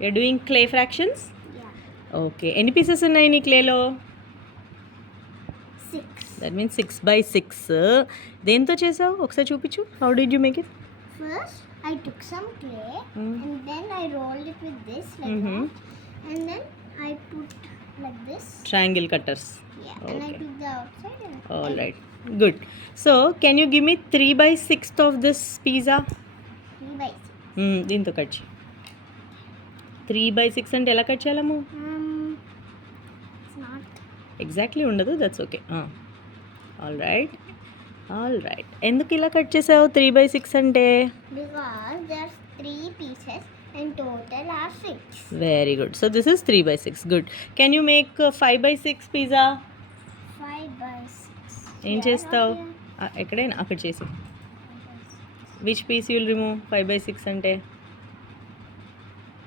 You're doing clay fractions? Yeah. Okay. Any pieces ఉన్నాయి నీ క్లేలో? 6. That means 6x6. దేంతో చేసావు ఒకసారి చూపించు. How did you make it? First, I took some clay Mm. and then I rolled it with this like Mhm. that, and then I put like this. Triangle cutters. Yeah, and I Okay. took the outside and All right. Good. So, can you give me 3/6 of this pizza? 3 by 6. దీంతో కట్ చేయి. 3/6 అంటే ఎలా కట్ చేయాలము? It's not. Exactly ఉండదు. That's okay. All right. ఎందుకు ఇలా కట్ చేసావు 3/6 అంటే? Because there's 3 pieces and total are 6. Very good. So this is 3/6. Good. Can you make 5/6 పిజ్జా? 5 by 6. ఏం Here చేస్తావు? or here? ఎక్కడైనా అక్కడ చేసి. 5 by 6. Which piece you'll remove 5/6 అంటే?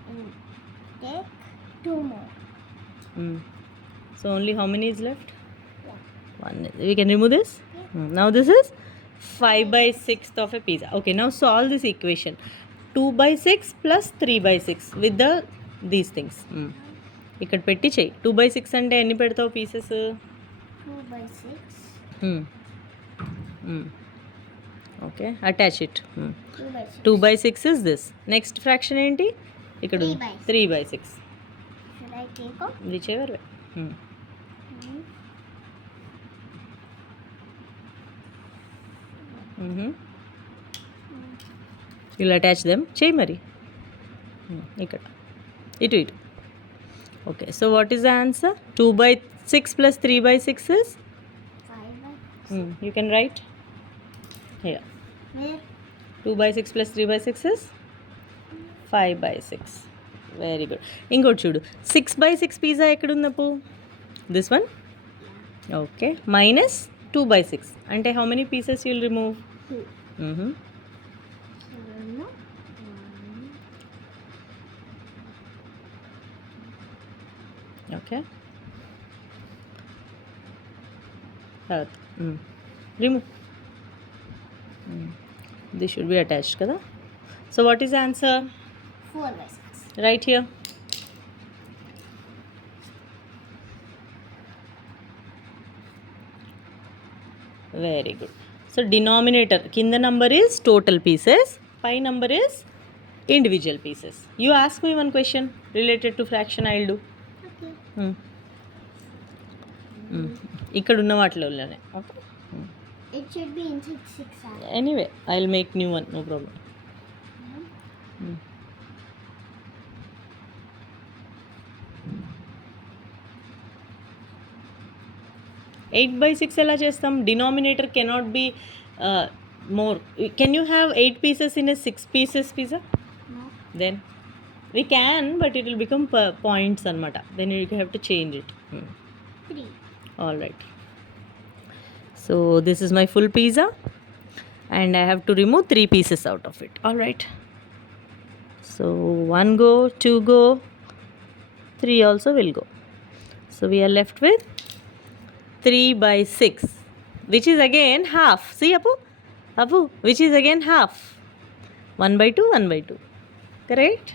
And take 2 more. So only how many is left? Yeah. 1. We can remove this. Now this is 5/6 of a pizza. Okay, now solve this equation. 2/6 plus 3/6 with these things. ఇక్కడ పెట్టి చెయ్యి. 2/6 అంటే ఎన్ని పెడతావు పీసెస్? 2 by 6. Okay, attach it. 2 by 6. 2/6 is this. Next fraction ఏంటి? ఇక్కడ 3/6. Should I take off? Whichever way. you'll attach them. చేయి మరి. ఇక్కడ ఇటు. Okay, so what is the answer? 2/6 plus 3/6 is? 5 by 6. You can write here. Where? 2/6 plus 3/6 is 5/6. Very good. ఇంకోటి చూడు. 6/6 pizza ఎక్కడుందప్పు? This one. Okay, minus 2/6 అంటే how many pieces you'll remove? 2. 1. Okay, remove. This should be attached కదా. So what is answer? 4 by 6. Right here. Very good. So denominator కింద number is total pieces, పై number is individual pieces. You ask me one question related to fraction. I will do. Okay. ఇక్కడ ఉన్న వాటిలోనే. Okay, It should be inside 6 hours. Anyway I will make new one, no problem. 8/6 ఎలా చేస్తాం? Denominator cannot be more. Can you have 8 pieces in a 6 pieces pizza? No. Then we can, but it will become points anamata. Then you have to change it. 3. All right. So this is my full pizza and I have to remove 3 pieces out of it. All right. So 1 go, 2 go, 3 also will go. So we are left with 3/6, which is again half. See Apu, which is again half. 1/2, 1/2. Correct?